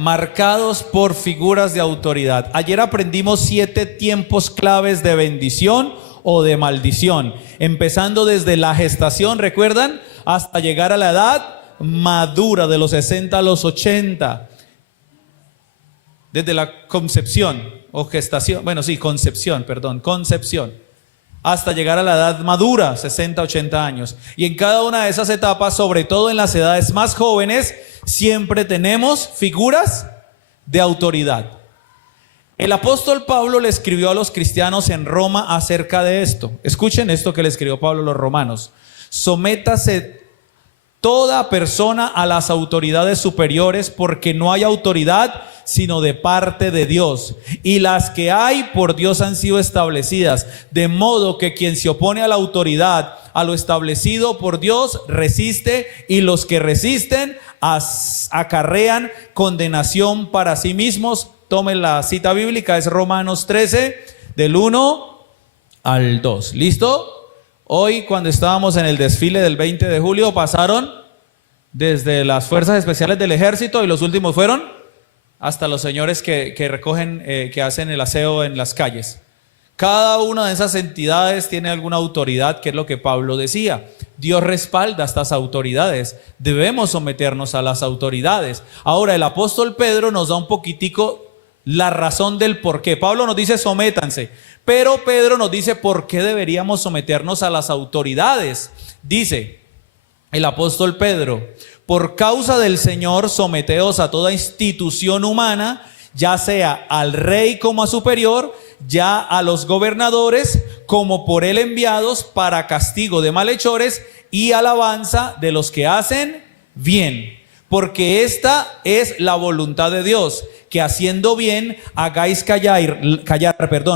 marcados por figuras de autoridad. Ayer aprendimos 7 tiempos claves de bendición o de maldición, empezando desde la gestación, ¿recuerdan? Hasta llegar a la edad madura, de los 60 a los 80. Desde la concepción o gestación, concepción, hasta llegar a la edad madura, 60, 80 años. Y en cada una de esas etapas, sobre todo en las edades más jóvenes, siempre tenemos figuras de autoridad. El apóstol Pablo le escribió a los cristianos en Roma acerca de esto. Escuchen esto que le escribió Pablo a los romanos. Sométase toda persona a las autoridades superiores, porque no hay autoridad sino de parte de Dios, y las que hay por Dios han sido establecidas, de modo que quien se opone a la autoridad, a lo establecido por Dios, resiste, y los que resisten acarrean condenación para sí mismos. Tomen la cita bíblica, es Romanos 13, del 1 al 2. ¿Listo? Hoy, cuando estábamos en el desfile del 20 de julio, pasaron desde las fuerzas especiales del ejército, y los últimos fueron hasta los señores que recogen, que hacen el aseo en las calles. Cada una de esas entidades tiene alguna autoridad, que es lo que Pablo decía. Dios respalda a estas autoridades. Debemos someternos a las autoridades. Ahora, el apóstol Pedro nos da un poquitico la razón del por qué. Pablo nos dice sométanse, pero Pedro nos dice por qué deberíamos someternos a las autoridades. Dice el apóstol Pedro: por causa del Señor, someteos a toda institución humana, ya sea al rey como a superior, ya a los gobernadores como por él enviados, para castigo de malhechores y alabanza de los que hacen bien. Porque esta es la voluntad de Dios, que haciendo bien hagáis callar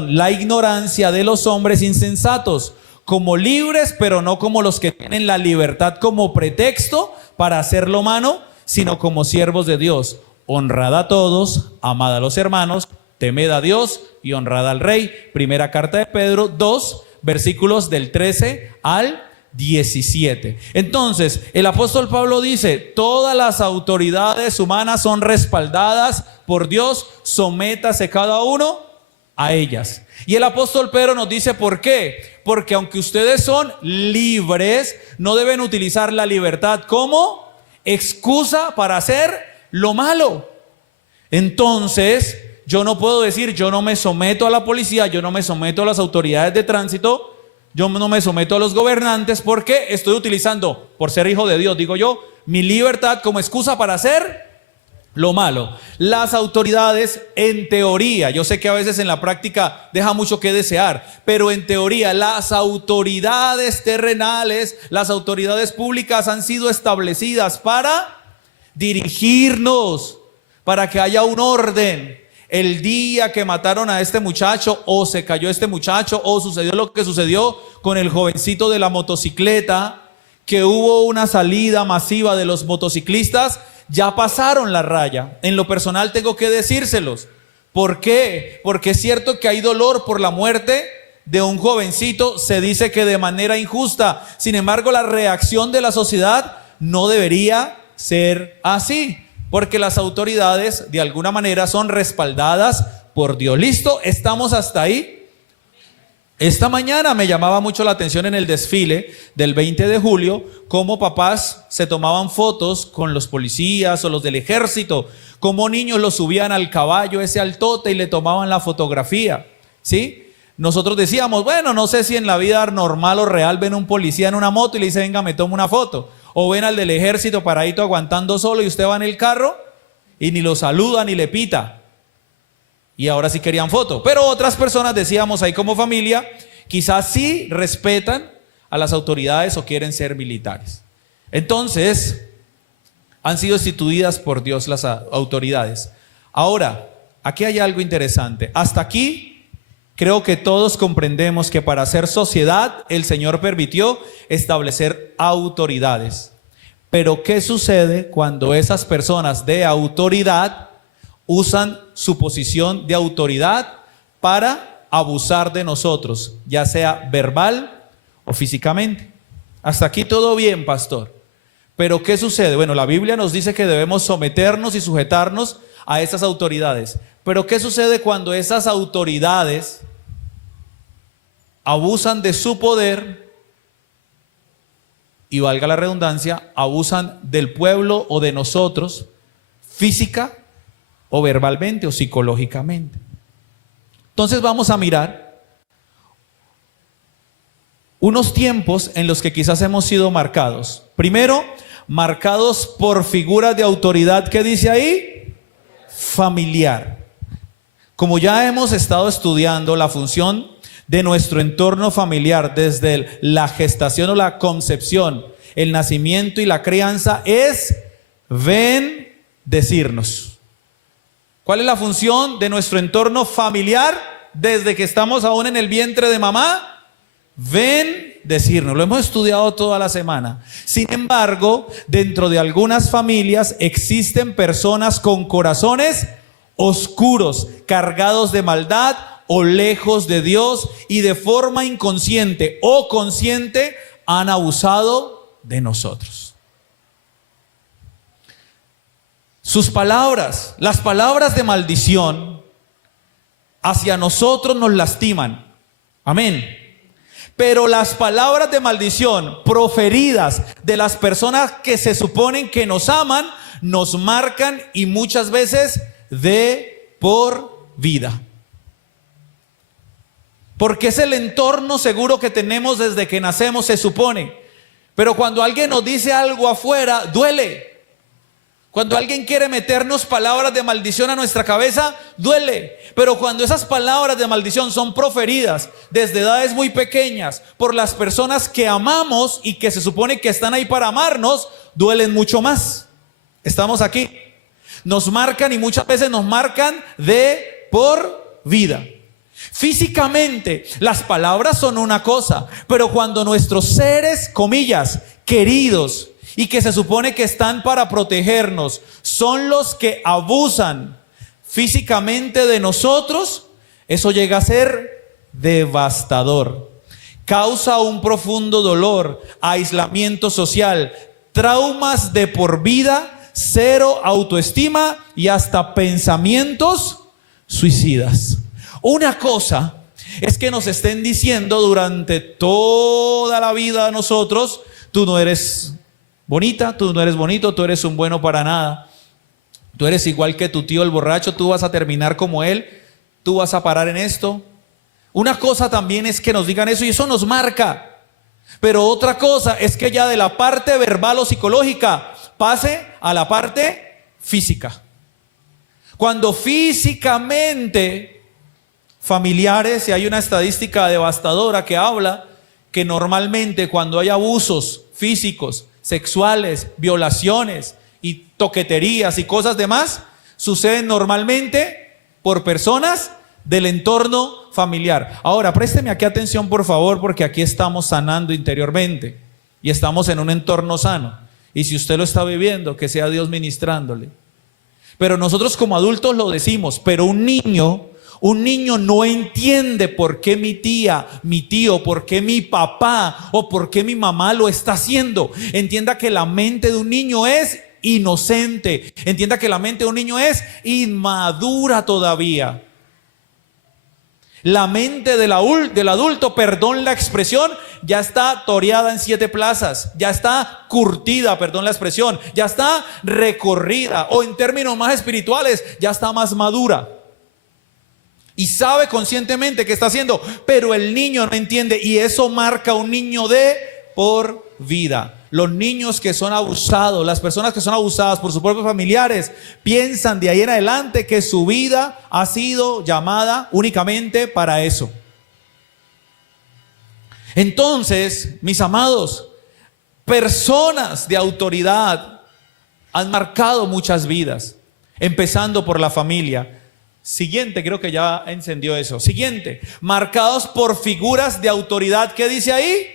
la ignorancia de los hombres insensatos, como libres, pero no como los que tienen la libertad como pretexto para hacer lo malo, sino como siervos de Dios. Honrad a todos, amad a los hermanos, temed a Dios y honrad al rey. Primera carta de Pedro 2, versículos del 13 al 17. Entonces, el apóstol Pablo dice: todas las autoridades humanas son respaldadas por Dios, sométase cada uno a ellas. Y el apóstol Pedro nos dice ¿por qué? Porque aunque ustedes son libres, no deben utilizar la libertad como excusa para hacer lo malo. Entonces, yo no puedo decir yo no me someto a la policía, yo no me someto a las autoridades de tránsito, yo no me someto a los gobernantes, porque estoy utilizando, por ser hijo de Dios, digo yo, mi libertad como excusa para hacer lo malo. Las autoridades, en teoría, yo sé que a veces en la práctica deja mucho que desear, pero en teoría las autoridades terrenales, las autoridades públicas han sido establecidas para dirigirnos, para que haya un orden. El día que mataron a este muchacho, o se cayó este muchacho, o sucedió lo que sucedió con el jovencito de la motocicleta, que hubo una salida masiva de los motociclistas, ya pasaron la raya. En lo personal tengo que decírselos. ¿Por qué? Porque es cierto que hay dolor por la muerte de un jovencito, se dice que de manera injusta. Sin embargo, la reacción de la sociedad no debería ser así, porque las autoridades de alguna manera son respaldadas por Dios. ¿Listo? ¿Estamos hasta ahí? Esta mañana me llamaba mucho la atención en el desfile del 20 de julio cómo papás se tomaban fotos con los policías o los del ejército, cómo niños los subían al caballo ese altote y le tomaban la fotografía, ¿sí? Nosotros decíamos, bueno, no sé si en la vida normal o real ven un policía en una moto y le dice venga, me tomo una foto, o ven al del ejército paradito aguantando solo y usted va en el carro y ni lo saluda ni le pita. Y ahora sí querían foto. Pero otras personas, decíamos ahí como familia, quizás sí respetan a las autoridades o quieren ser militares. Entonces, han sido instituidas por Dios las autoridades. Ahora, aquí hay algo interesante. Hasta aquí, creo que todos comprendemos que para hacer sociedad, el Señor permitió establecer autoridades. Pero, ¿qué sucede cuando esas personas de autoridad usan su posición de autoridad para abusar de nosotros, ya sea verbal o físicamente? Hasta aquí todo bien, pastor. Pero ¿qué sucede? Bueno, la Biblia nos dice que debemos someternos y sujetarnos a esas autoridades. Pero ¿qué sucede cuando esas autoridades abusan de su poder y, valga la redundancia, abusan del pueblo o de nosotros física o verbalmente o psicológicamente? Entonces vamos a mirar unos tiempos en los que quizás hemos sido marcados. Primero, marcados por figuras de autoridad. ¿Qué dice ahí? Familiar. Como ya hemos estado estudiando la función de nuestro entorno familiar desde la gestación o la concepción, el nacimiento y la crianza, es bendecirnos. ¿Cuál es la función de nuestro entorno familiar desde que estamos aún en el vientre de mamá? Bendecirnos. Lo hemos estudiado toda la semana. Sin embargo, dentro de algunas familias existen personas con corazones oscuros, cargados de maldad o lejos de Dios, y de forma inconsciente o consciente han abusado de nosotros. Sus palabras, las palabras de maldición hacia nosotros nos lastiman. Amén. Pero las palabras de maldición proferidas de las personas que se suponen que nos aman, nos marcan, y muchas veces de por vida. Porque es el entorno seguro que tenemos desde que nacemos, se supone. Pero cuando alguien nos dice algo afuera, duele. Cuando alguien quiere meternos palabras de maldición a nuestra cabeza, duele. Pero cuando esas palabras de maldición son proferidas desde edades muy pequeñas por las personas que amamos y que se supone que están ahí para amarnos, duelen mucho más. Estamos aquí. Nos marcan, y muchas veces nos marcan de por vida. Físicamente, las palabras son una cosa, pero cuando nuestros seres, comillas, queridos, y que se supone que están para protegernos, son los que abusan físicamente de nosotros, eso llega a ser devastador. Causa un profundo dolor, aislamiento social, traumas de por vida, cero autoestima y hasta pensamientos suicidas. Una cosa es que nos estén diciendo durante toda la vida a nosotros: tú no eres bonita, tú no eres bonito, tú eres un bueno para nada, tú eres igual que tu tío el borracho, tú vas a terminar como él, tú vas a parar en esto. Una cosa también es que nos digan eso y eso nos marca. Pero otra cosa es que ya de la parte verbal o psicológica pase a la parte física. Cuando físicamente familiares, y hay una estadística devastadora que habla que normalmente cuando hay abusos físicos, sexuales, violaciones y toqueterías y cosas demás, suceden normalmente por personas del entorno familiar. Ahora, présteme aquí atención, por favor, porque aquí estamos sanando interiormente y estamos en un entorno sano. Y si usted lo está viviendo, que sea Dios ministrándole. Pero nosotros como adultos lo decimos, pero un niño no entiende por qué mi tía, mi tío, por qué mi papá o por qué mi mamá lo está haciendo. Entienda que la mente de un niño es inocente. Entienda que la mente de un niño es inmadura todavía. La mente del adulto, perdón la expresión, ya está toreada en 7 plazas, ya está curtida, perdón la expresión, ya está recorrida, o en términos más espirituales, ya está más madura. Y sabe conscientemente qué está haciendo, pero el niño no entiende, y eso marca a un niño de por vida. Los niños que son abusados, las personas que son abusadas por sus propios familiares, piensan de ahí en adelante que su vida ha sido llamada únicamente para eso. Entonces, mis amados, personas de autoridad han marcado muchas vidas, empezando por la familia. Siguiente, creo que ya encendió eso. Siguiente, marcados por figuras de autoridad. ¿Qué dice ahí?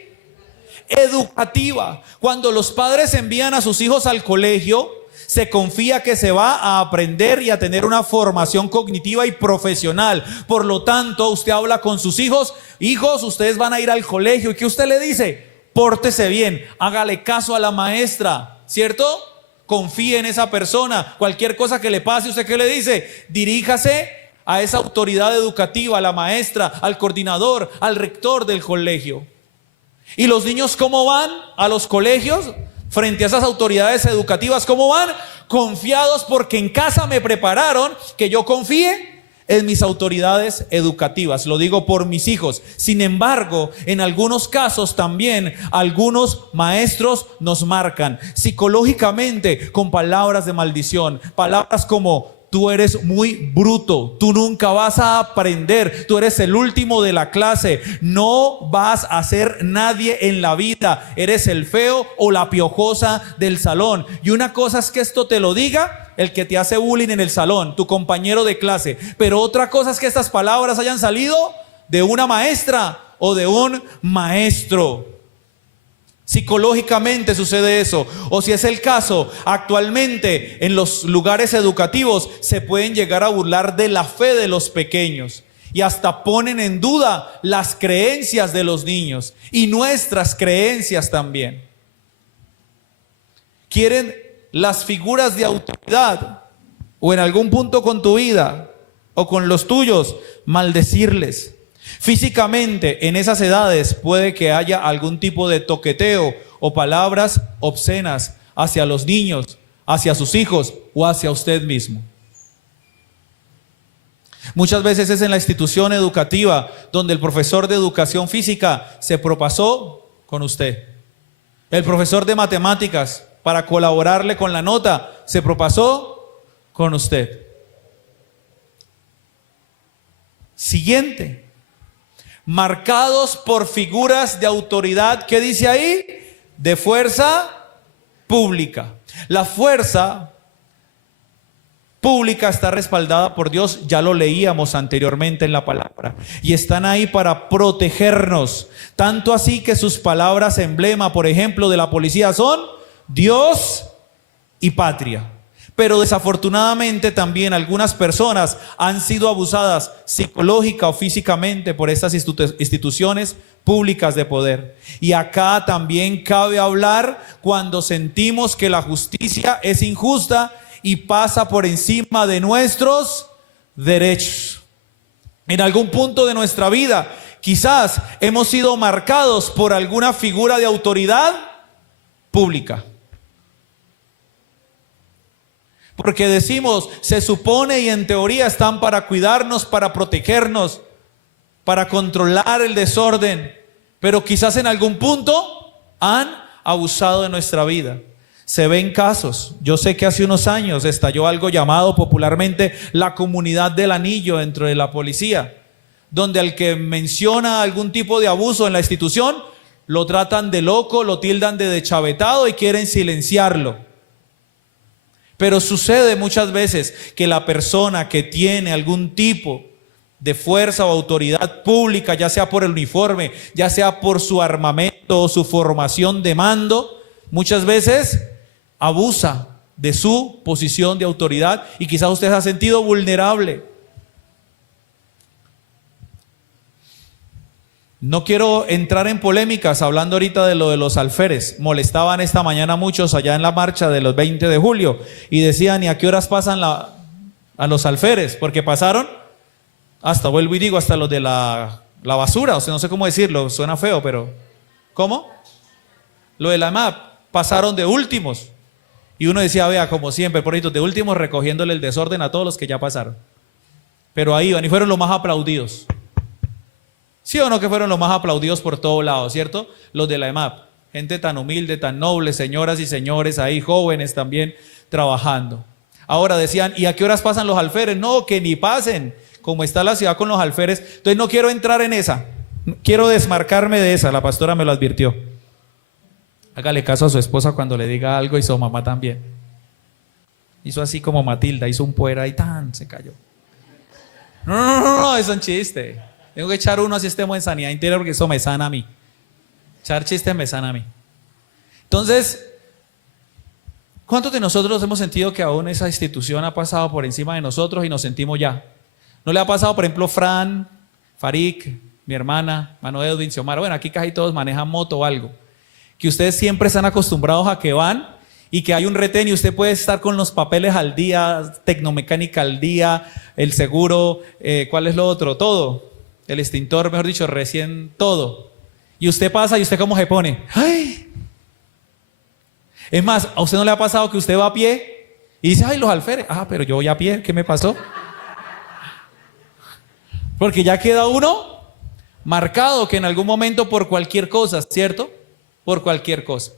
Educativa. Cuando los padres envían a sus hijos al colegio, se confía que se va a aprender y a tener una formación cognitiva y profesional. Por lo tanto, usted habla con sus hijos: hijos, ustedes van a ir al colegio. ¿Y qué usted le dice? Pórtese bien, hágale caso a la maestra, ¿cierto? confíe en esa persona. Cualquier cosa que le pase, ¿usted qué le dice? Diríjase a esa autoridad educativa, a la maestra, al coordinador, al rector del colegio. ¿Y los niños cómo van a los colegios? Frente a esas autoridades educativas, ¿cómo van? Confiados porque en casa me prepararon que yo confíe en mis autoridades educativas. Lo digo por mis hijos. Sin embargo, en algunos casos también algunos maestros nos marcan psicológicamente con palabras de maldición. Palabras como: tú eres muy bruto, tú nunca vas a aprender, tú eres el último de la clase, no vas a ser nadie en la vida, eres el feo o la piojosa del salón. Y una cosa es que esto te lo diga el que te hace bullying en el salón, tu compañero de clase, pero otra cosa es que estas palabras hayan salido de una maestra o de un maestro. Psicológicamente sucede eso. O si es el caso, actualmente en los lugares educativos se pueden llegar a burlar de la fe de los pequeños y hasta ponen en duda las creencias de los niños y nuestras creencias también. Quieren las figuras de autoridad o en algún punto con tu vida o con los tuyos maldecirles. Físicamente, en esas edades puede que haya algún tipo de toqueteo o palabras obscenas hacia los niños, hacia sus hijos o hacia usted mismo. Muchas veces es en la institución educativa donde el profesor de educación física se propasó con usted. El profesor de matemáticas, para colaborarle con la nota, se propasó con usted. Siguiente. Marcados por figuras de autoridad, ¿qué dice ahí? De fuerza pública. La fuerza pública está respaldada por Dios, ya lo leíamos anteriormente en la palabra, y están ahí para protegernos, tanto así que sus palabras emblema, por ejemplo, de la policía son Dios y patria. Pero desafortunadamente también algunas personas han sido abusadas psicológica o físicamente por estas instituciones públicas de poder. Y acá también cabe hablar cuando sentimos que la justicia es injusta y pasa por encima de nuestros derechos. En algún punto de nuestra vida, quizás hemos sido marcados por alguna figura de autoridad pública. Porque decimos, se supone y en teoría están para cuidarnos, para protegernos, para controlar el desorden, pero quizás en algún punto han abusado de nuestra vida. Se ven casos. Yo sé que hace unos años estalló algo llamado popularmente la comunidad del anillo dentro de la policía, donde al que menciona algún tipo de abuso en la institución, lo tratan de loco, lo tildan de deschavetado y quieren silenciarlo. Pero sucede muchas veces que la persona que tiene algún tipo de fuerza o autoridad pública, ya sea por el uniforme, ya sea por su armamento o su formación de mando, muchas veces abusa de su posición de autoridad y quizás usted se ha sentido vulnerable. No quiero entrar en polémicas hablando ahorita de lo de los alférez. Molestaban esta mañana muchos allá en la marcha de los 20 de julio y decían, ¿y a qué horas pasan a los alférez? Porque pasaron hasta, vuelvo y digo, hasta los de la basura, o sea, no sé cómo decirlo, suena feo, pero ¿cómo? Lo de la EMAP, pasaron de últimos. Y uno decía, vea, como siempre, por ahí de últimos recogiéndole el desorden a todos los que ya pasaron. Pero ahí van y fueron los más aplaudidos. ¿Sí o no que fueron los más aplaudidos por todos lados, cierto? Los de la EMAP, gente tan humilde, tan noble, señoras y señores ahí, jóvenes también trabajando. Ahora decían, ¿y a qué horas pasan los alférez? No, que ni pasen, como está la ciudad con los alférez. Entonces no quiero entrar en esa, quiero desmarcarme de esa, la pastora me lo advirtió. Hágale caso a su esposa cuando le diga algo y su mamá también. Hizo así como Matilda, hizo un puera y tan, se cayó. No, es un chiste. Tengo que echar uno así estemos en sanidad interior porque eso me sana a mí. Echar chistes me sana a mí. Entonces, ¿cuántos de nosotros hemos sentido que aún esa institución ha pasado por encima de nosotros y nos sentimos ya? ¿No le ha pasado, por ejemplo, Fran, Farik, mi hermana, Manuel, Edwin, Xiomara? Bueno, aquí casi todos manejan moto o algo. Que ustedes siempre están acostumbrados a que van y que hay un retén y usted puede estar con los papeles al día, tecnomecánica al día, el seguro, ¿cuál es lo otro? Todo, el extintor, mejor dicho, recién todo. Y usted pasa y usted cómo se pone. ¡Ay! Es más, ¿a usted no le ha pasado que usted va a pie y dice, ay, los alférez? Ah, pero yo voy a pie, ¿qué me pasó? Porque ya queda uno marcado que en algún momento por cualquier cosa, ¿cierto? Por cualquier cosa.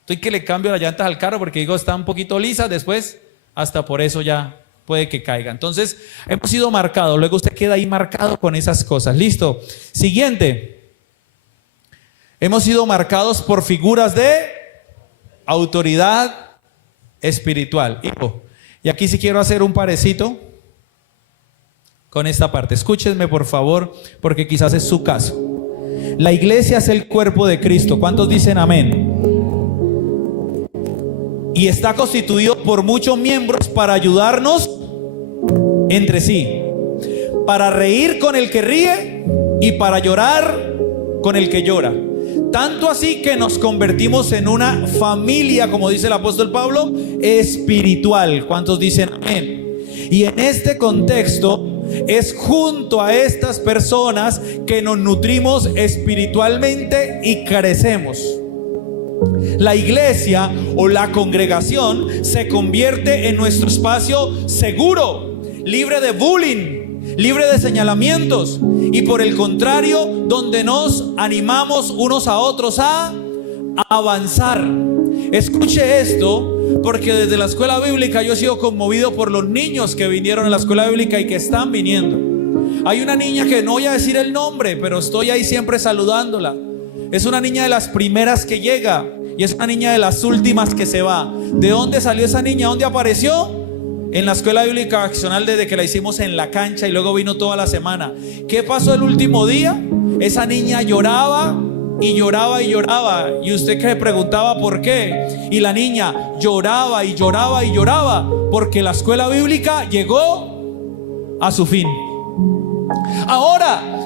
Estoy que le cambio las llantas al carro porque digo, está un poquito lisa, después hasta por eso ya puede que caiga. Entonces, hemos sido marcados, luego usted queda ahí marcado con esas cosas. Listo. Siguiente. Hemos sido marcados por figuras de autoridad espiritual. Y aquí sí quiero hacer un parecito con esta parte. Escúchenme por favor, porque quizás es su caso. La iglesia es el cuerpo de Cristo. ¿Cuántos dicen amén? Y está constituido por muchos miembros para ayudarnos entre sí, para reír con el que ríe y para llorar con el que llora. Tanto así que nos convertimos en una familia, como dice el apóstol Pablo, espiritual. ¿Cuántos dicen amén? Y en este contexto es junto a estas personas que nos nutrimos espiritualmente y crecemos. La iglesia o la congregación se convierte en nuestro espacio seguro, libre de bullying, libre de señalamientos, y por el contrario, donde nos animamos unos a otros a avanzar. Escuche esto, porque desde la escuela bíblica yo he sido conmovido por los niños que vinieron a la escuela bíblica y que están viniendo. Hay una niña que no voy a decir el nombre, pero estoy ahí siempre saludándola. Es una niña de las primeras que llega y es una niña de las últimas que se va. ¿De dónde salió esa niña? ¿Dónde apareció? En la escuela bíblica accional, desde que la hicimos en la cancha y luego vino toda la semana. ¿Qué pasó el último día? Esa niña lloraba y lloraba y lloraba. Y usted que preguntaba por qué. Y la niña lloraba y lloraba y lloraba porque la escuela bíblica llegó a su fin. Ahora,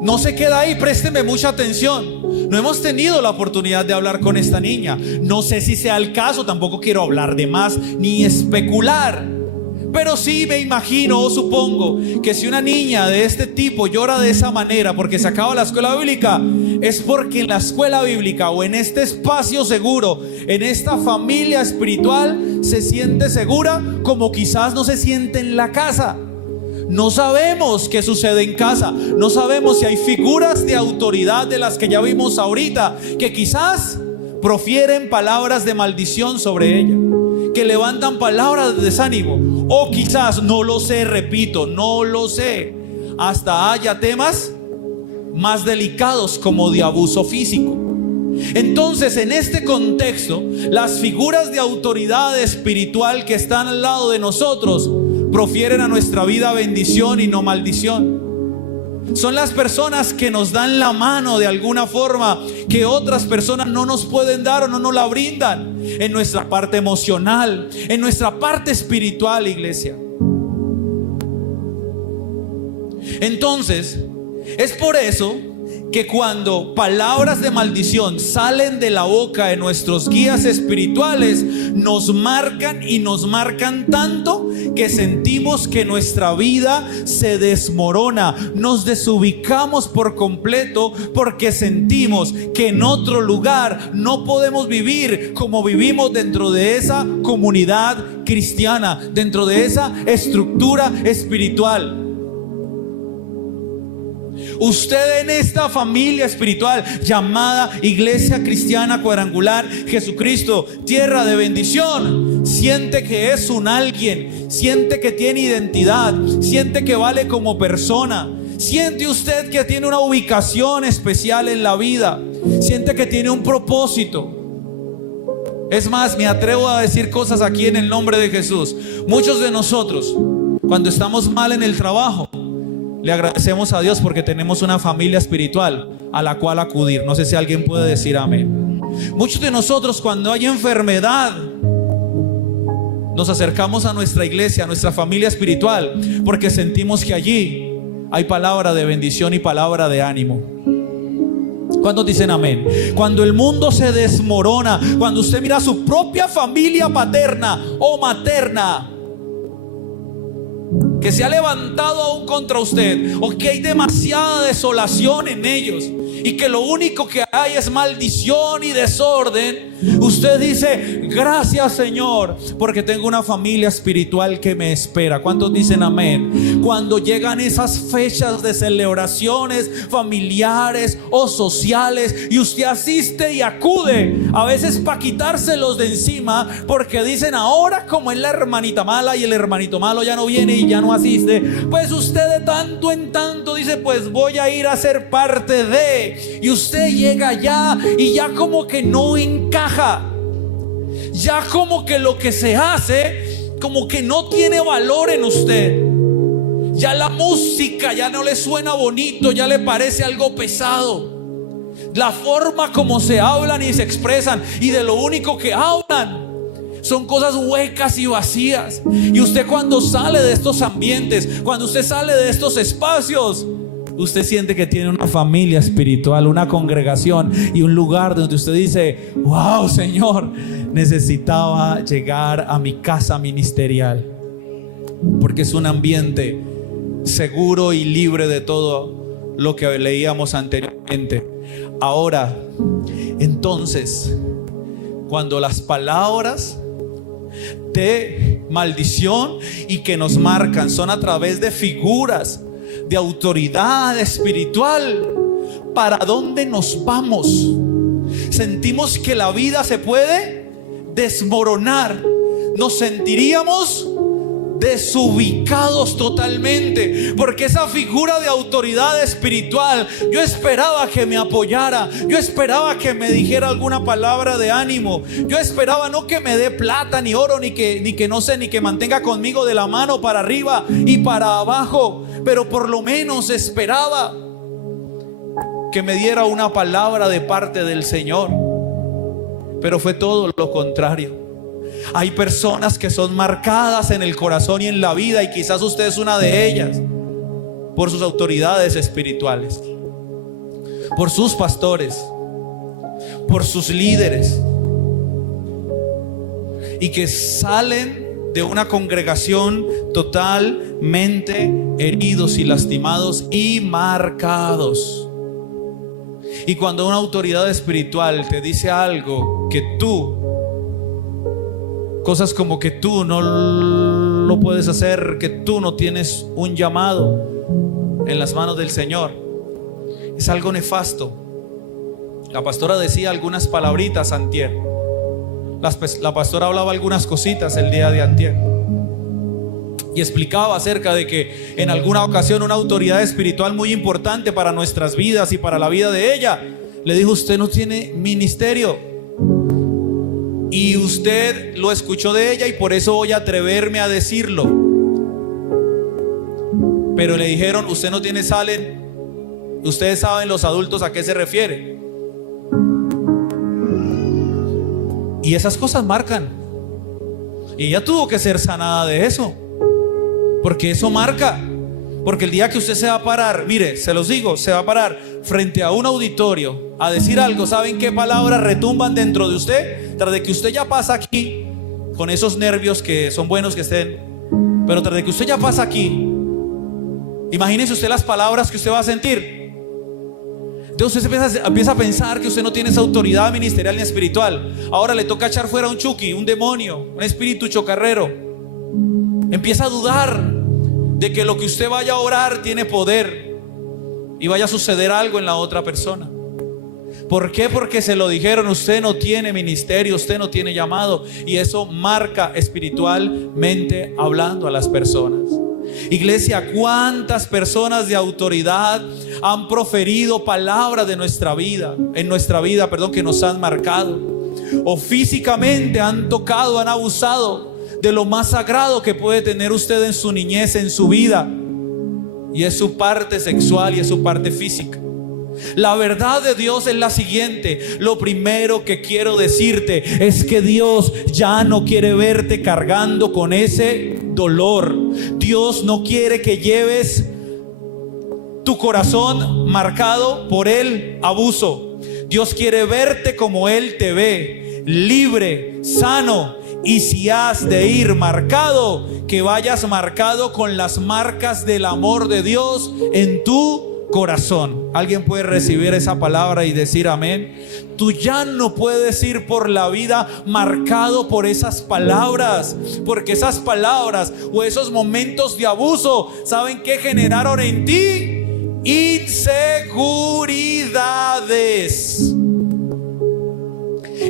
no se queda ahí, présteme mucha atención. No hemos tenido la oportunidad de hablar con esta niña. No sé si sea el caso, tampoco quiero hablar de más ni especular. Pero sí me imagino o supongo que si una niña de este tipo llora de esa manera porque se acaba la escuela bíblica, es porque en la escuela bíblica o en este espacio seguro, en esta familia espiritual, se siente segura como quizás no se siente en la casa. No sabemos qué sucede en casa. No sabemos si hay figuras de autoridad de las que ya vimos ahorita, que quizás profieren palabras de maldición sobre ella, que levantan palabras de desánimo. O quizás, no lo sé, repito, no lo sé, hasta haya temas más delicados como de abuso físico. Entonces, en este contexto, las figuras de autoridad espiritual que están al lado de nosotros profieren a nuestra vida bendición y no maldición. Son las personas que nos dan la mano de alguna forma que otras personas no nos pueden dar o no nos la brindan, en nuestra parte emocional, en nuestra parte espiritual, iglesia. Entonces, es por eso que cuando palabras de maldición salen de la boca de nuestros guías espirituales, nos marcan y nos marcan tanto que sentimos que nuestra vida se desmorona, nos desubicamos por completo porque sentimos que en otro lugar no podemos vivir como vivimos dentro de esa comunidad cristiana, dentro de esa estructura espiritual. Usted en esta familia espiritual llamada Iglesia Cristiana Cuadrangular Jesucristo, tierra de bendición, siente que es un alguien, siente que tiene identidad, siente que vale como persona, siente usted que tiene una ubicación especial en la vida, siente que tiene un propósito. Es más, me atrevo a decir cosas aquí en el nombre de Jesús. Muchos de nosotros, cuando estamos mal en el trabajo, le agradecemos a Dios porque tenemos una familia espiritual a la cual acudir. No sé si alguien puede decir amén. Muchos de nosotros, cuando hay enfermedad, nos acercamos a nuestra iglesia, a nuestra familia espiritual, porque sentimos que allí hay palabra de bendición y palabra de ánimo. ¿Cuántos dicen amén? Cuando el mundo se desmorona, cuando usted mira a su propia familia paterna o materna que se ha levantado aún contra usted, o que hay demasiada desolación en ellos y que lo único que hay es maldición y desorden, usted dice: gracias, Señor, porque tengo una familia espiritual que me espera. ¿Cuántos dicen amén? Cuando llegan esas fechas de celebraciones familiares o sociales y usted asiste y acude, a veces para quitárselos de encima, porque dicen: ahora como es la hermanita mala y el hermanito malo ya no viene y ya no asiste, pues usted de tanto en tanto dice: pues voy a ir a ser parte de. Y usted llega allá y ya como que no encaja, ya como que lo que se hace como que no tiene valor en usted. Ya la música ya no le suena bonito, ya le parece algo pesado. La forma como se hablan y se expresan, y de lo único que hablan son cosas huecas y vacías. Y usted, cuando sale de estos ambientes, cuando usted sale de estos espacios, usted siente que tiene una familia espiritual, una congregación y un lugar donde usted dice: wow, Señor, necesitaba llegar a mi casa ministerial, porque es un ambiente seguro y libre de todo lo que leíamos anteriormente. Ahora, entonces, cuando las palabras de maldición y que nos marcan son a través de figuras de autoridad espiritual, ¿para dónde nos vamos? Sentimos que la vida se puede desmoronar, nos sentiríamos desubicados totalmente, porque esa figura de autoridad espiritual, yo esperaba que me apoyara, yo esperaba que me dijera alguna palabra de ánimo, yo esperaba no que me dé plata ni oro, ni que no sé, ni que mantenga conmigo de la mano para arriba y para abajo, pero por lo menos esperaba que me diera una palabra de parte del Señor. Pero fue todo lo contrario. Hay personas que son marcadas en el corazón y en la vida, y quizás usted es una de ellas, por sus autoridades espirituales, por sus pastores, por sus líderes, y que salen de una congregación totalmente heridos y lastimados y marcados. Y cuando una autoridad espiritual te dice algo que tú, cosas como que tú no lo puedes hacer, que tú no tienes un llamado en las manos del Señor, es algo nefasto. La pastora decía algunas palabritas antier. La pastora hablaba algunas cositas el día de antier y explicaba acerca de que en alguna ocasión una autoridad espiritual muy importante para nuestras vidas y para la vida de ella le dijo: usted no tiene ministerio. Y usted lo escuchó de ella, y por eso voy a atreverme a decirlo. Pero le dijeron: usted no tiene salen. Ustedes saben, los adultos, a qué se refiere. Y esas cosas marcan. Y ella tuvo que ser sanada de eso, porque eso marca. Porque el día que usted se va a parar, mire, se los digo, se va a parar frente a un auditorio a decir algo, ¿saben qué palabras retumban dentro de usted? Tras de que usted ya pasa aquí, con esos nervios que son buenos que estén, pero tras de que usted ya pasa aquí, imagínese usted las palabras que usted va a sentir. Entonces usted empieza a pensar que usted no tiene esa autoridad ministerial ni espiritual. Ahora le toca echar fuera un chuki, un demonio, un espíritu chocarrero. Empieza a dudar de que lo que usted vaya a orar tiene poder y vaya a suceder algo en la otra persona. ¿Por qué? Porque se lo dijeron: usted no tiene ministerio, usted no tiene llamado. Y eso marca espiritualmente hablando a las personas. Iglesia, ¿cuántas personas de autoridad han proferido palabras de nuestra vida, que nos han marcado? O físicamente han tocado, han abusado de lo más sagrado que puede tener usted en su niñez, en su vida, y es su parte sexual y es su parte física. La verdad de Dios es la siguiente: lo primero que quiero decirte es que Dios ya no quiere verte cargando con ese dolor. Dios no quiere que lleves tu corazón marcado por el abuso. Dios quiere verte como Él te ve, libre, sano. Y si has de ir marcado, que vayas marcado con las marcas del amor de Dios en tu corazón. ¿Alguien puede recibir esa palabra y decir amén? Tú ya no puedes ir por la vida marcado por esas palabras, porque esas palabras o esos momentos de abuso, ¿saben qué generaron en ti? Inseguridades.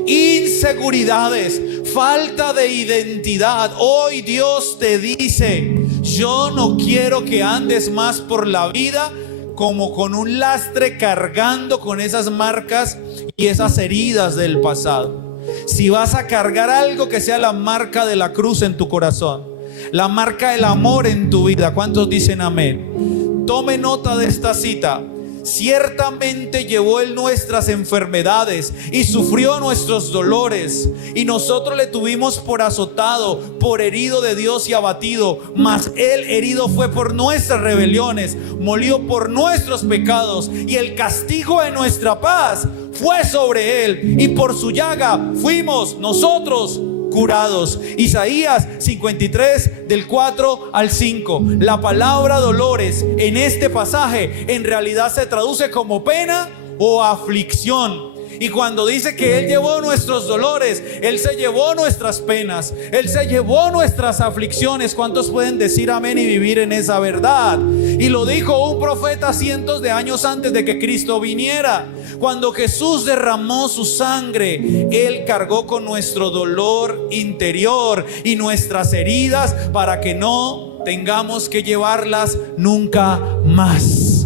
Inseguridades, falta de identidad. Hoy Dios te dice: yo no quiero que andes más por la vida como con un lastre, cargando con esas marcas y esas heridas del pasado. Si vas a cargar algo, que sea la marca de la cruz en tu corazón, la marca del amor en tu vida. ¿Cuántos dicen amén? Tome nota de esta cita. Ciertamente llevó Él nuestras enfermedades y sufrió nuestros dolores, y nosotros le tuvimos por azotado, por herido de Dios y abatido. Mas Él herido fue por nuestras rebeliones, molido por nuestros pecados, y el castigo de nuestra paz fue sobre Él, y por su llaga fuimos nosotros curados. Isaías 53 del 4 al 5. La palabra dolores en este pasaje en realidad se traduce como pena o aflicción. Y cuando dice que Él llevó nuestros dolores, Él se llevó nuestras penas, Él se llevó nuestras aflicciones. ¿Cuántos pueden decir amén y vivir en esa verdad? Y lo dijo un profeta cientos de años antes de que Cristo viniera. Cuando Jesús derramó su sangre, Él cargó con nuestro dolor interior y nuestras heridas para que no tengamos que llevarlas nunca más.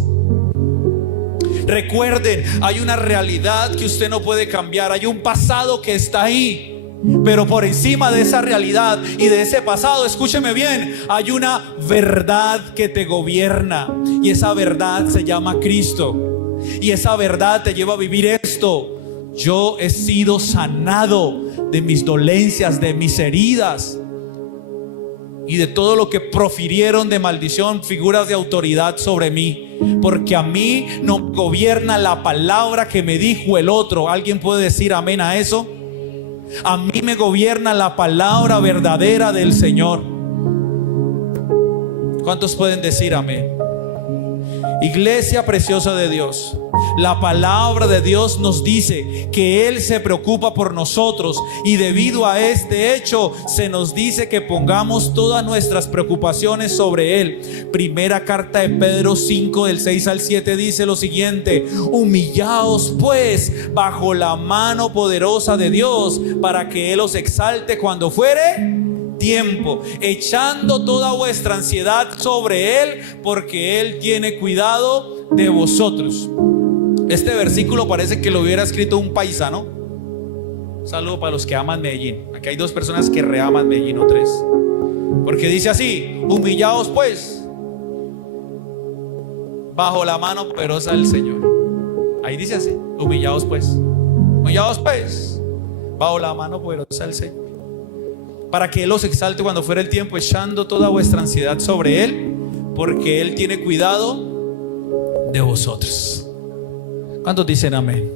Recuerden, hay una realidad que usted no puede cambiar. Hay un pasado que está ahí, pero por encima de esa realidad y de ese pasado, escúcheme bien, hay una verdad que te gobierna, y esa verdad se llama Cristo. Y esa verdad te lleva a vivir esto: yo he sido sanado de mis dolencias, de mis heridas y de todo lo que profirieron de maldición figuras de autoridad sobre mí, porque a mí no gobierna la palabra que me dijo el otro. ¿Alguien puede decir amén a eso? A mí me gobierna la palabra verdadera del Señor. ¿Cuántos pueden decir amén? Iglesia preciosa de Dios, la palabra de Dios nos dice que Él se preocupa por nosotros, y debido a este hecho se nos dice que pongamos todas nuestras preocupaciones sobre Él. Primera carta de Pedro 5 del 6 al 7 dice lo siguiente: humillaos pues bajo la mano poderosa de Dios, para que Él os exalte cuando fuere tiempo, echando toda vuestra ansiedad sobre Él, porque Él tiene cuidado de vosotros. Este versículo parece que lo hubiera escrito un paisano. Un saludo para los que aman Medellín. Aquí hay dos personas que reaman Medellín, o tres. Porque dice así: humillaos pues bajo la mano poderosa del Señor. Ahí dice así: humillaos pues bajo la mano poderosa del Señor, para que Él os exalte cuando fuera el tiempo, echando toda vuestra ansiedad sobre Él, porque Él tiene cuidado de vosotros. ¿Cuántos dicen amén?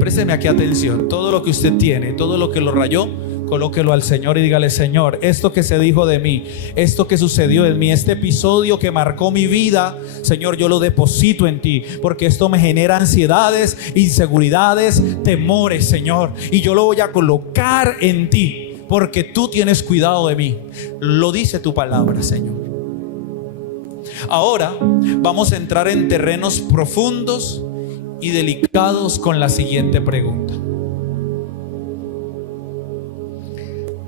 Présteme aquí atención. Todo lo que usted tiene, todo lo que lo rayó, colóquelo al Señor y dígale: Señor, esto que se dijo de mí, esto que sucedió en mí, este episodio que marcó mi vida, Señor, yo lo deposito en ti, porque esto me genera ansiedades, inseguridades, temores, Señor, y yo lo voy a colocar en ti, porque tú tienes cuidado de mí. Lo dice tu palabra, Señor. Ahora vamos a entrar en terrenos profundos y delicados con la siguiente pregunta: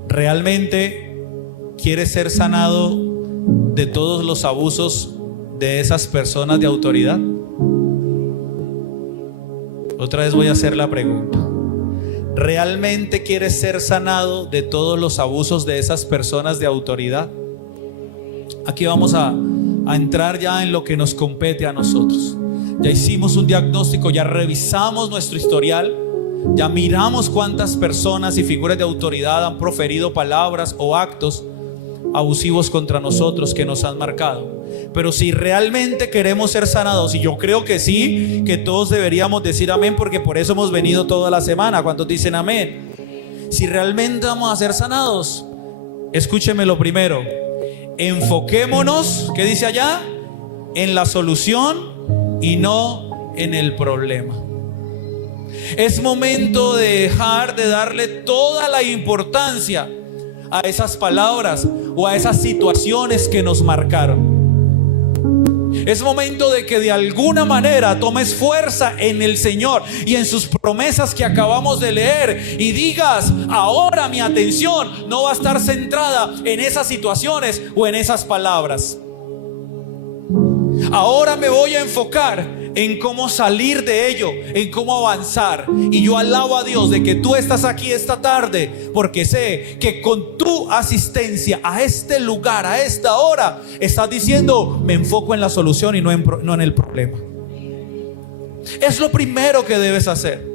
¿realmente quieres ser sanado de todos los abusos de esas personas de autoridad? Otra vez voy a hacer la pregunta: ¿realmente quieres ser sanado de todos los abusos de esas personas de autoridad? Aquí vamos a entrar ya en lo que nos compete a nosotros. Ya hicimos un diagnóstico, ya revisamos nuestro historial, ya miramos cuántas personas y figuras de autoridad han proferido palabras o actos abusivos contra nosotros que nos han marcado. Pero si realmente queremos ser sanados, y yo creo que sí, que todos deberíamos decir amén, porque por eso hemos venido toda la semana. ¿Cuántos dicen amén? Si realmente vamos a ser sanados, escúcheme lo primero: enfoquémonos, ¿qué dice allá? En la solución y no en el problema. Es momento de dejar de darle toda la importancia a esas palabras o a esas situaciones que nos marcaron. Es momento de que de alguna manera tomes fuerza en el Señor y en sus promesas que acabamos de leer y digas: ahora mi atención no va a estar centrada en esas situaciones o en esas palabras. Ahora me voy a enfocar en cómo salir de ello, en cómo avanzar. Y yo alabo a Dios de que tú estás aquí esta tarde, porque sé que con tu asistencia a este lugar, a esta hora, estás diciendo: me enfoco en la solución y no en el problema. Es lo primero que debes hacer.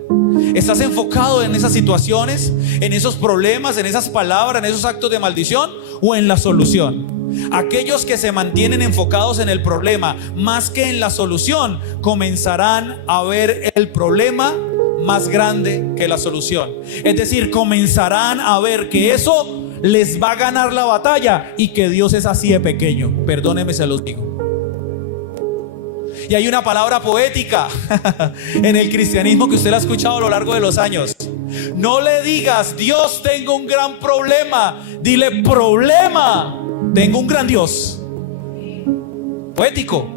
¿Estás enfocado en esas situaciones, en esos problemas, en esas palabras, en esos actos de maldición, o en la solución? Aquellos que se mantienen enfocados en el problema más que en la solución comenzarán a ver el problema más grande que la solución. Es decir, comenzarán a ver que eso les va a ganar la batalla y que Dios es así de pequeño. Perdónenme, se los digo. Y hay una palabra poética en el cristianismo que usted la ha escuchado a lo largo de los años. No le digas: Dios, tengo un gran problema. Dile: problema, tengo un gran Dios. Poético,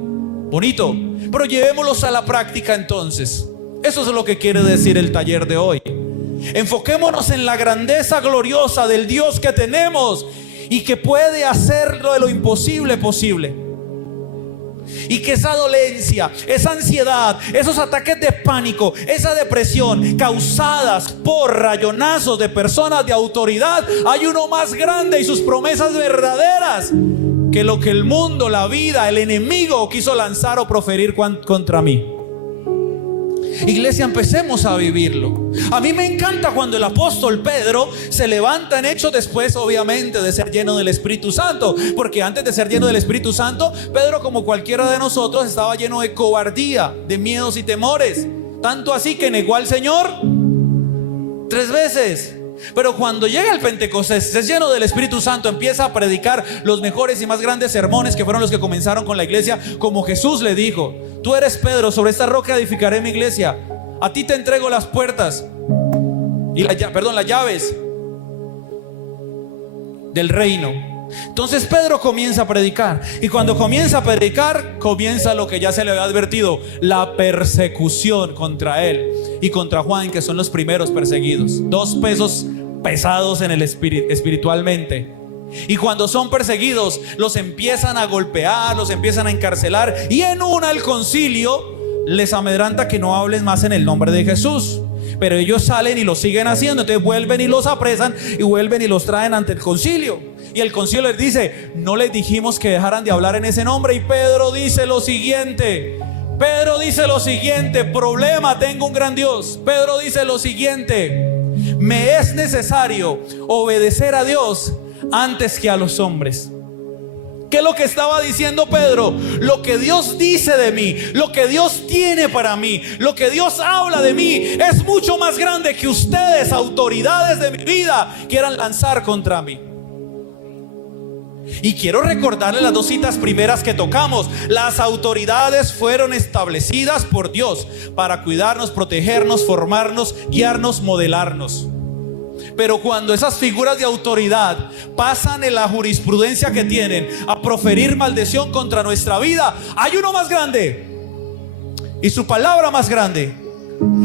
bonito, pero llevémoslos a la práctica entonces. Eso es lo que quiere decir el taller de hoy. Enfoquémonos en la grandeza gloriosa del Dios que tenemos y que puede hacerlo de lo imposible posible. Y que esa dolencia, esa ansiedad, esos ataques de pánico, esa depresión causadas por rayonazos de personas de autoridad, hay uno más grande y sus promesas verdaderas que lo que el mundo, la vida, el enemigo quiso lanzar o proferir contra mí. Iglesia, empecemos a vivirlo. A mí me encanta cuando el apóstol Pedro se levanta en Hechos, después obviamente de ser lleno del Espíritu Santo, porque antes de ser lleno del Espíritu Santo, Pedro, como cualquiera de nosotros, estaba lleno de cobardía, de miedos y temores, tanto así que negó al Señor 3 veces. Pero cuando llega el Pentecostés, es lleno del Espíritu Santo, empieza a predicar los mejores y más grandes sermones, que fueron los que comenzaron con la iglesia, como Jesús le dijo: tú eres Pedro, sobre esta roca edificaré mi iglesia, a ti te entrego las puertas y las llaves del reino. Entonces Pedro comienza a predicar, y cuando comienza a predicar, comienza lo que ya se le había advertido: la persecución contra él y contra Juan, que son los primeros perseguidos. 2 pesos pesados en el espiritualmente. Y cuando son perseguidos, los empiezan a golpear, los empiezan a encarcelar, y en al concilio les amedranta que no hablen más en el nombre de Jesús. Pero ellos salen y lo siguen haciendo. Entonces vuelven y los apresan y vuelven y los traen ante el concilio. Y el concilio les dice: no les dijimos que dejaran de hablar en ese nombre. Y Pedro dice lo siguiente: problema, tengo un gran Dios. Pedro dice lo siguiente: me es necesario obedecer a Dios antes que a los hombres. ¿Qué es lo que estaba diciendo Pedro? Lo que Dios dice de mí, lo que Dios tiene para mí, lo que Dios habla de mí, es mucho más grande que ustedes, autoridades de mi vida, quieran lanzar contra mí. Y quiero recordarles las 2 citas primeras que tocamos. Las autoridades fueron establecidas por Dios para cuidarnos, protegernos, formarnos, guiarnos, modelarnos. Pero cuando esas figuras de autoridad pasan en la jurisprudencia que tienen a proferir maldición contra nuestra vida, hay uno más grande y su palabra más grande.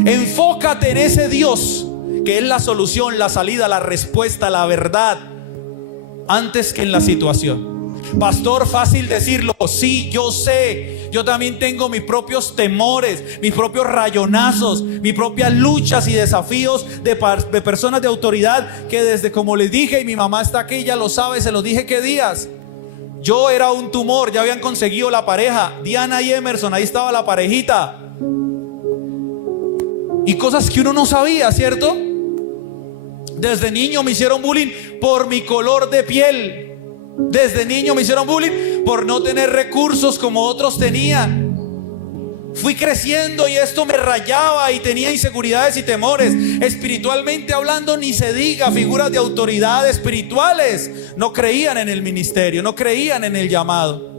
Enfócate en ese Dios que es la solución, la salida, la respuesta, la verdad, antes que en la situación. Pastor, fácil decirlo. Sí, yo sé. Yo también tengo mis propios temores, mis propios rayonazos, mis propias luchas y desafíos de personas de autoridad que desde, como les dije, y mi mamá está aquí, ella lo sabe, se los dije qué días. Yo era un tumor, ya habían conseguido la pareja, Diana y Emerson, ahí estaba la parejita. Y cosas que uno no sabía, ¿cierto? Desde niño me hicieron bullying por mi color de piel. Desde niño me hicieron bullying por no tener recursos como otros tenían. Fui creciendo y esto me rayaba y tenía inseguridades y temores. Espiritualmente hablando, ni se diga, figuras de autoridad espirituales no creían en el ministerio, no creían en el llamado.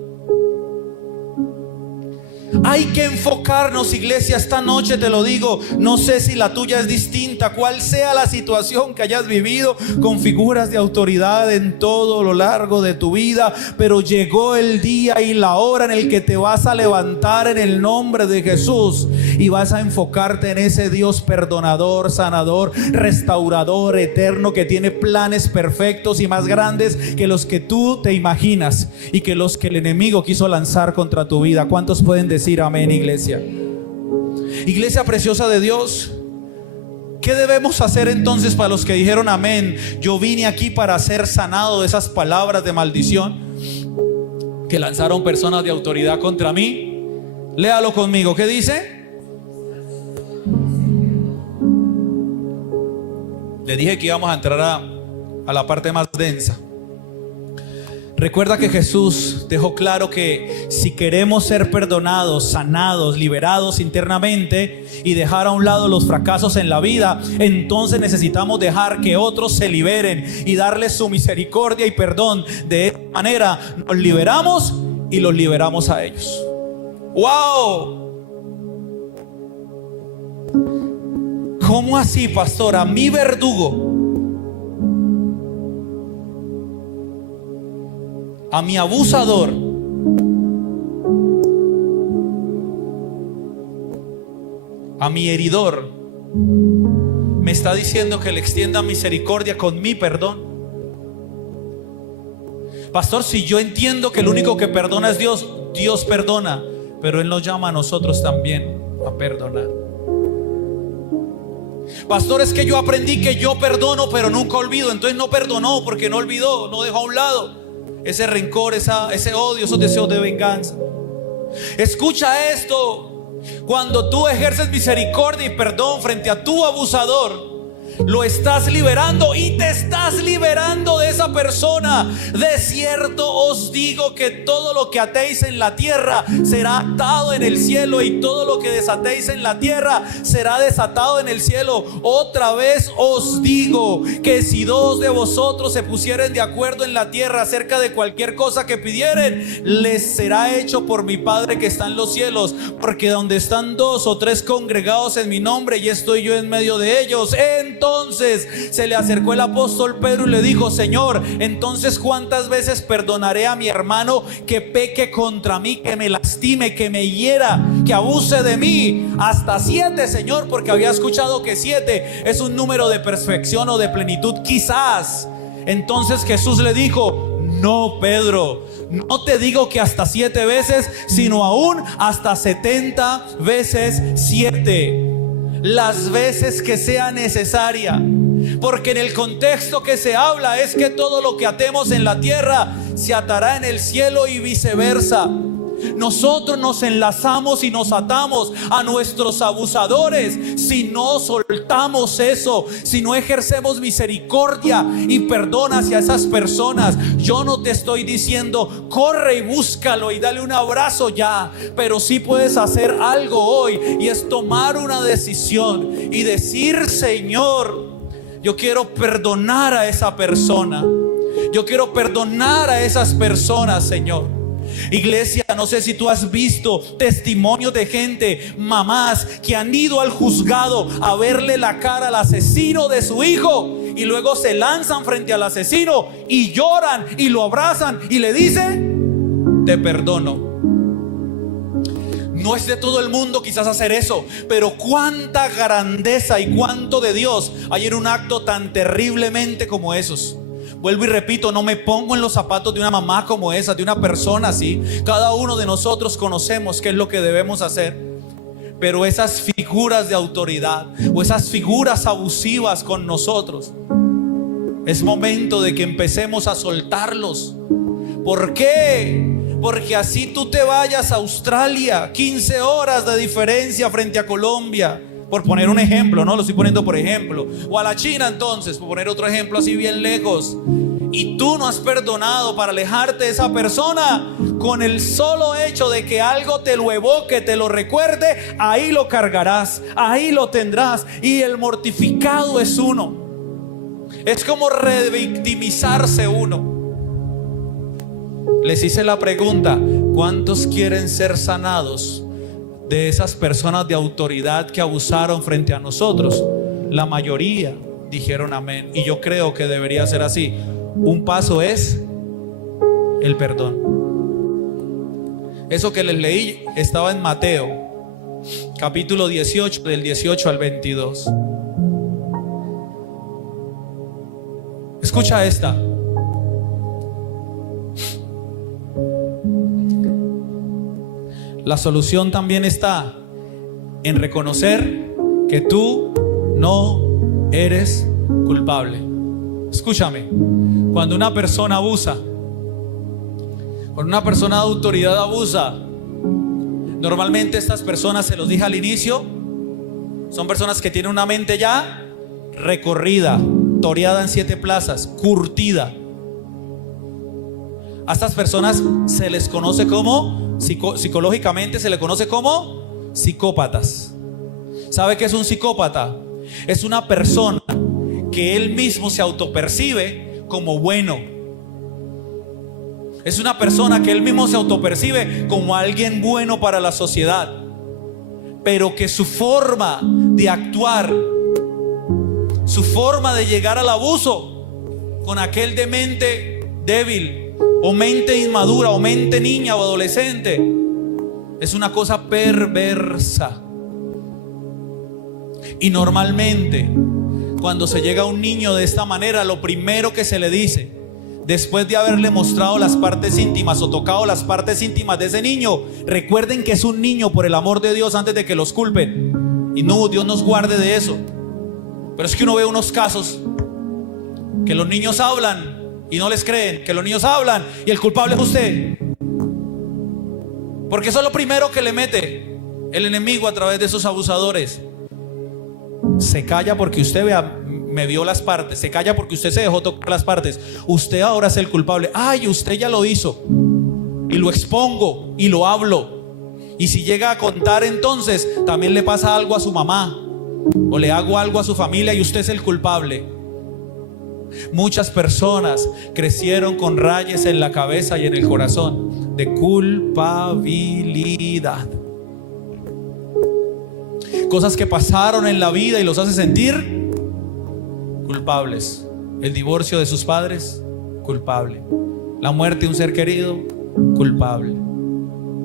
Hay que enfocarnos, iglesia, esta noche te lo digo. No sé si la tuya es distinta, cuál sea la situación que hayas vivido con figuras de autoridad en todo lo largo de tu vida, pero llegó el día y la hora en el que te vas a levantar en el nombre de Jesús y vas a enfocarte en ese Dios perdonador, sanador, restaurador, eterno, que tiene planes perfectos y más grandes que los que tú te imaginas y que los que el enemigo quiso lanzar contra tu vida. ¿Cuántos pueden decir amén, iglesia? Iglesia preciosa de Dios, ¿qué debemos hacer entonces para los que dijeron amén? Yo vine aquí para ser sanado de esas palabras de maldición que lanzaron personas de autoridad contra mí. Léalo conmigo, ¿qué dice? Le dije que íbamos a entrar a la parte más densa. Recuerda que Jesús dejó claro que si queremos ser perdonados, sanados, liberados internamente y dejar a un lado los fracasos en la vida, entonces necesitamos dejar que otros se liberen y darles su misericordia y perdón. De esta manera nos liberamos y los liberamos a ellos. ¡Wow! ¿Cómo así, pastor? A mi verdugo, a mi abusador, a mi heridor, me está diciendo que le extienda misericordia con mi perdón. Pastor, si yo entiendo que el único que perdona es Dios, Dios perdona, pero Él nos llama a nosotros también a perdonar. Pastor, es que yo aprendí que yo perdono pero nunca olvido. Entonces no perdonó porque no olvidó, no dejó a un lado ese rencor, ese odio, esos deseos de venganza. Escucha esto: cuando tú ejerces misericordia y perdón frente a tu abusador, lo estás liberando y te estás liberando de esa persona. De cierto os digo que todo lo que atéis en la tierra será atado en el cielo, y todo lo que desatéis en la tierra será desatado en el cielo. Otra vez os digo que si dos de vosotros se pusieren de acuerdo en la tierra acerca de cualquier cosa que pidieren, les será hecho por mi Padre que está en los cielos. Porque donde están dos o tres congregados en mi nombre, y estoy yo en medio de ellos. Entonces se le acercó el apóstol Pedro y le dijo: Señor, entonces ¿cuántas veces perdonaré a mi hermano que peque contra mí, que me lastime, que me hiera, que abuse de mí? Hasta 7, Señor, porque había escuchado que 7 es un número de perfección o de plenitud, quizás. Entonces Jesús le dijo: no, Pedro, no te digo que hasta 7 veces, sino aún hasta 70 veces 7. Las veces que sea necesaria. Porque en el contexto que se habla es que todo lo que atemos en la tierra se atará en el cielo y viceversa. Nosotros nos enlazamos y nos atamos a nuestros abusadores si no soltamos eso, si no ejercemos misericordia y perdón hacia esas personas. Yo no te estoy diciendo corre y búscalo y dale un abrazo ya, pero sí puedes hacer algo hoy, y es tomar una decisión y decir: Señor, yo quiero perdonar a esa persona, yo quiero perdonar a esas personas, Señor. Iglesia, no sé si tú has visto testimonios de gente, mamás que han ido al juzgado a verle la cara al asesino de su hijo, y luego se lanzan frente al asesino y lloran y lo abrazan y le dicen: te perdono. No es de todo el mundo quizás hacer eso, pero cuánta grandeza y cuánto de Dios hay en un acto tan terriblemente como esos. Vuelvo y repito, no me pongo en los zapatos de una mamá como esa, de una persona así. Cada uno de nosotros conocemos qué es lo que debemos hacer. Pero esas figuras de autoridad o esas figuras abusivas con nosotros, es momento de que empecemos a soltarlos. ¿Por qué? Porque así tú te vayas a Australia, 15 horas de diferencia frente a Colombia, por poner un ejemplo, no lo estoy poniendo por ejemplo, o a la China, entonces, por poner otro ejemplo así bien lejos, y tú no has perdonado para alejarte de esa persona, con el solo hecho de que algo te lo evoque, te lo recuerde, ahí lo cargarás, ahí lo tendrás. Y el mortificado es uno. Es como revictimizarse uno. Les hice la pregunta: ¿cuántos quieren ser sanados de esas personas de autoridad que abusaron frente a nosotros? La mayoría dijeron amén, y yo creo que debería ser así. Un paso es el perdón. Eso que les leí estaba en Mateo capítulo 18, del 18 al 22. Escucha esta. La solución también está en reconocer que tú no eres culpable. Escúchame, cuando una persona abusa, cuando una persona de autoridad abusa, normalmente estas personas, se los dije al inicio, son personas que tienen una mente ya recorrida, toreada en 7 plazas, curtida. A estas personas se les conoce como, psicológicamente se les conoce como psicópatas. ¿Sabe qué es un psicópata? Es una persona que él mismo se autopercibe como bueno. Es una persona que él mismo se autopercibe como alguien bueno para la sociedad, pero que su forma de actuar, su forma de llegar al abuso con aquel de mente débil, o mente inmadura, o mente niña o adolescente, es una cosa perversa. Y normalmente cuando se llega a un niño de esta manera, lo primero que se le dice, después de haberle mostrado las partes íntimas o tocado las partes íntimas de ese niño: recuerden que es un niño, por el amor de Dios, antes de que los culpen. Y no, Dios nos guarde de eso. Pero es que uno ve unos casos que los niños hablan y no les creen, que los niños hablan y el culpable es usted. Porque eso es lo primero que le mete el enemigo a través de esos abusadores. Se calla porque usted me vio las partes. Se calla porque usted se dejó tocar las partes. Usted ahora es el culpable. Ay, usted ya lo hizo. Y lo expongo y lo hablo. Y si llega a contar, entonces también le pasa algo a su mamá, o le hago algo a su familia, y usted es el culpable. Muchas personas crecieron con rayas en la cabeza y en el corazón de culpabilidad. Cosas que pasaron en la vida y los hace sentir culpables. El divorcio de sus padres, culpable. La muerte de un ser querido, culpable.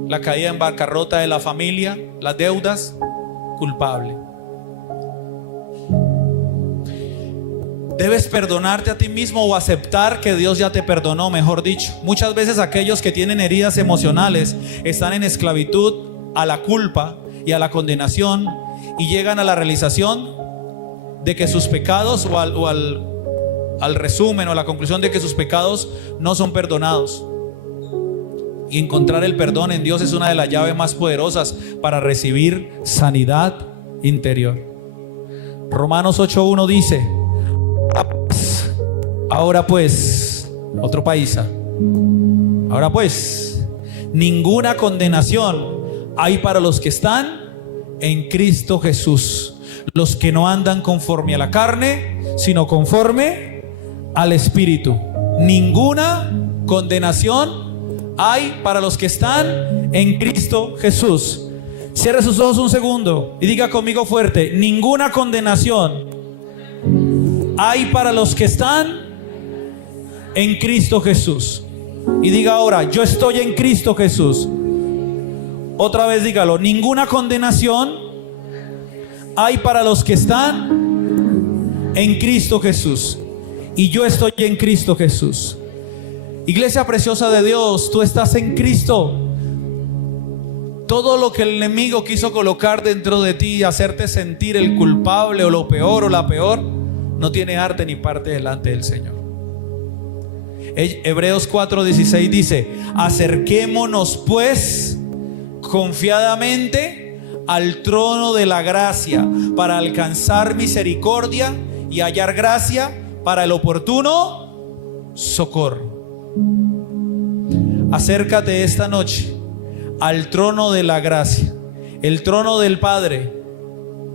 La caída en bancarrota de la familia, las deudas, culpable. Debes perdonarte a ti mismo o aceptar que Dios ya te perdonó, mejor dicho. Muchas veces aquellos que tienen heridas emocionales están en esclavitud a la culpa y a la condenación, y llegan a la realización de que sus pecados, al resumen o a la conclusión de que sus pecados no son perdonados. Y encontrar el perdón en Dios es una de las llaves más poderosas para recibir sanidad interior. Romanos 8:1 dice: ahora pues, otro paisa, ahora pues, ninguna condenación hay para los que están en Cristo Jesús, los que no andan conforme a la carne, sino conforme al Espíritu. Ninguna condenación hay para los que están en Cristo Jesús. Cierre sus ojos un segundo y diga conmigo fuerte: ninguna condenación hay para los que están en Cristo Jesús. Y diga ahora: yo estoy en Cristo Jesús. Otra vez dígalo: ninguna condenación hay para los que están en Cristo Jesús. Y yo estoy en Cristo Jesús. Iglesia preciosa de Dios, tú estás en Cristo. Todo lo que el enemigo quiso colocar dentro de ti, hacerte sentir el culpable o lo peor o la peor, no tiene arte ni parte delante del Señor. Hebreos 4:16 dice: acerquémonos pues confiadamente al trono de la gracia para alcanzar misericordia y hallar gracia para el oportuno socorro. Acércate esta noche al trono de la gracia, el trono del Padre,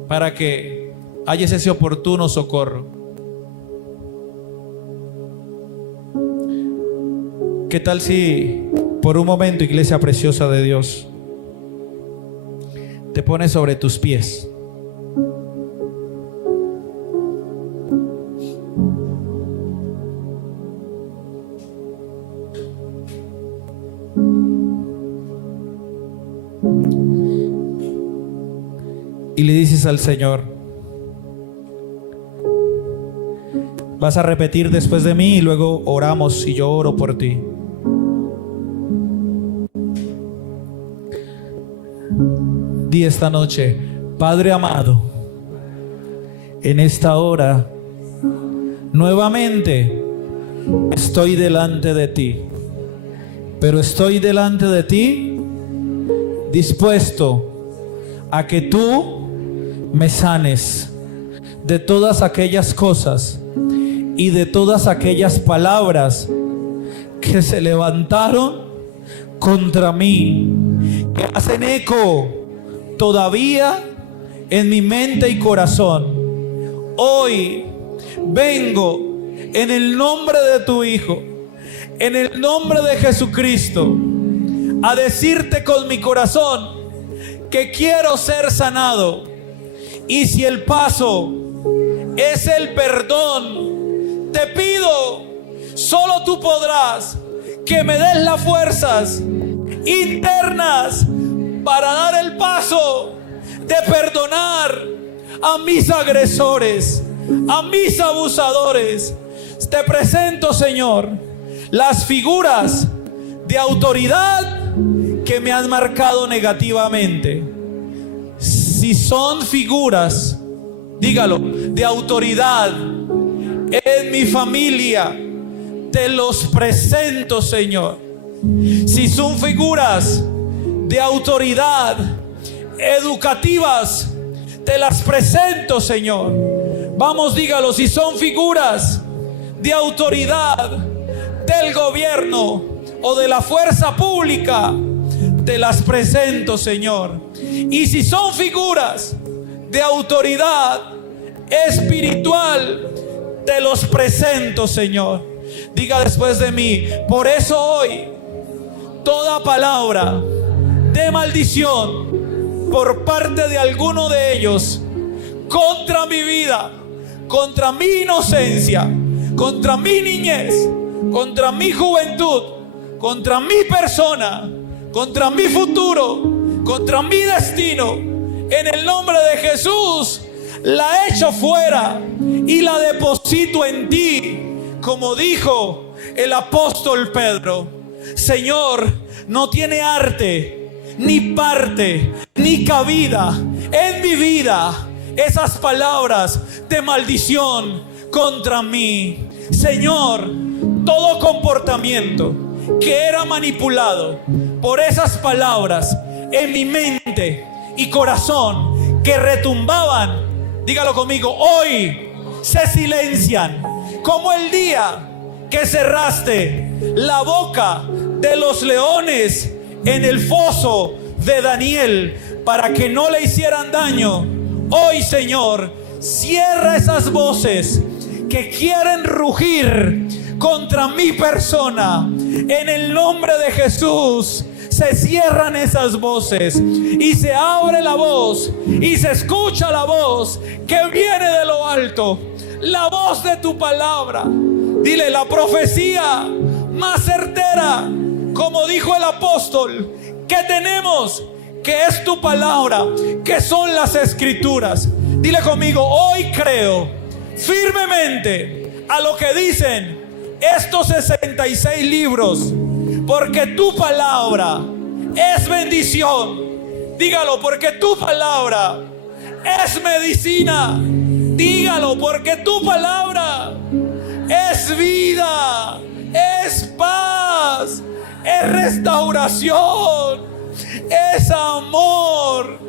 para que halles ese oportuno socorro. ¿Qué tal si por un momento, iglesia preciosa de Dios, te pones sobre tus pies? Y le dices al Señor, vas a repetir después de mí y luego oramos y yo oro por ti. Di esta noche: Padre amado, en esta hora nuevamente estoy delante de ti, pero estoy delante de ti dispuesto a que tú me sanes de todas aquellas cosas y de todas aquellas palabras que se levantaron contra mí, que hacen eco todavía en mi mente y corazón. Hoy vengo en el nombre de tu Hijo, en el nombre de Jesucristo, a decirte con mi corazón que quiero ser sanado. Y si el paso es el perdón, te pido, solo tú podrás, que me des las fuerzas internas para dar el paso de perdonar a mis agresores, a mis abusadores. Te presento, Señor, las figuras de autoridad que me han marcado negativamente. Si son figuras, dígalo, de autoridad en mi familia, te los presento, Señor. Si son figuras de autoridad educativas, te las presento, Señor. Vamos, dígalo, si son figuras de autoridad del gobierno o de la fuerza pública, te las presento, Señor. Y si son figuras de autoridad espiritual, te los presento, Señor. Diga después de mí: por eso hoy, toda palabra de maldición por parte de alguno de ellos contra mi vida, contra mi inocencia, contra mi niñez, contra mi juventud, contra mi persona, contra mi futuro, contra mi destino, en el nombre de Jesús, la echo fuera y la deposito en ti, como dijo el apóstol Pedro. Señor, no tiene arte, ni parte, ni cabida en mi vida esas palabras de maldición contra mí. Señor, todo comportamiento que era manipulado por esas palabras en mi mente y corazón, que retumbaban, dígalo conmigo, hoy se silencian, como el día que cerraste la boca de los leones en el foso de Daniel para que no le hicieran daño. Hoy, Señor, cierra esas voces que quieren rugir contra mi persona. En el nombre de Jesús se cierran esas voces y se abre la voz y se escucha la voz que viene de lo alto, la voz de tu palabra. Dile, la profecía más certera, como dijo el apóstol, que tenemos, que es tu palabra, que son las escrituras. Dile conmigo: hoy creo firmemente a lo que dicen estos 66 libros, porque tu palabra es bendición. Dígalo, porque tu palabra es medicina. Dígalo, porque tu palabra es vida, es paz, es restauración, es amor.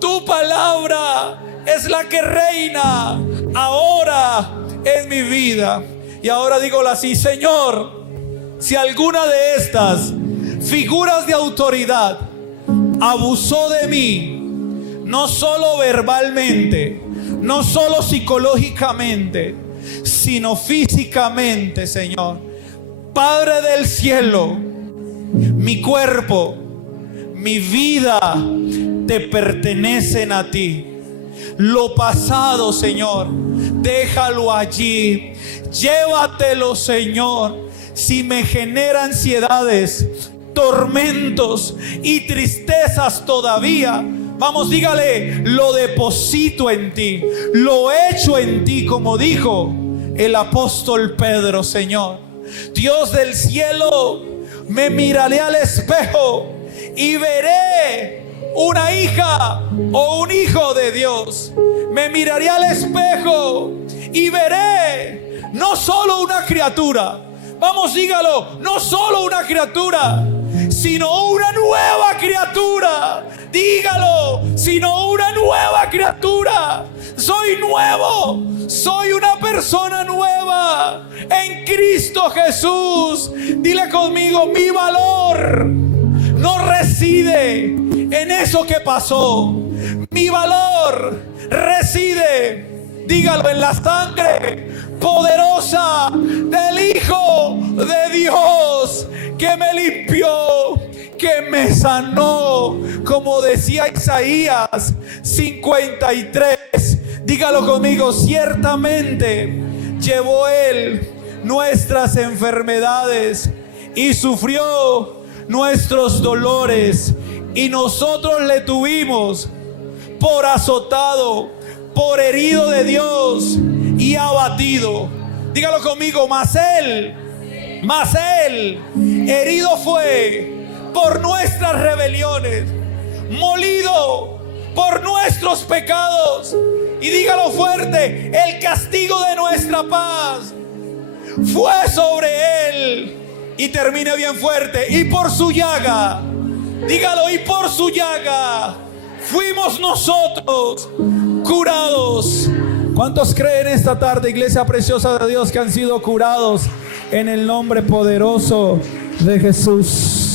Tu palabra es la que reina ahora en mi vida. Y ahora dígolo así: Señor, si alguna de estas figuras de autoridad abusó de mí, no solo verbalmente, no solo psicológicamente, sino físicamente, Señor, Padre del cielo, mi cuerpo, mi vida te pertenecen a ti. Lo pasado, Señor, déjalo allí. Llévatelo, Señor. Si me genera ansiedades, tormentos y tristezas todavía, vamos, dígale: lo deposito en ti, lo echo en ti, como dijo el apóstol Pedro. Señor, Dios del cielo, me miraré al espejo y veré una hija o un hijo de Dios. Me miraré al espejo y veré no solo una criatura, vamos, dígalo, no solo una criatura, sino una nueva criatura. Dígalo: sino una nueva criatura. Soy nuevo, soy una persona nueva en Cristo Jesús. Dile conmigo: mi valor no reside en eso que pasó. Mi valor reside, dígalo, en la sangre poderosa del Hijo de Dios, que me limpió, que me sanó, como decía Isaías 53. Dígalo conmigo: ciertamente llevó Él nuestras enfermedades y sufrió nuestros dolores, y nosotros le tuvimos por azotado, por herido de Dios y abatido. Dígalo conmigo: mas Él herido fue por nuestras rebeliones, molido por nuestros pecados. Y dígalo fuerte: el castigo de nuestra paz fue sobre Él. Y termine bien fuerte: y por su llaga, dígalo, y por su llaga fuimos nosotros curados. ¿Cuántos creen esta tarde, iglesia preciosa de Dios, que han sido curados en el nombre poderoso de Jesús?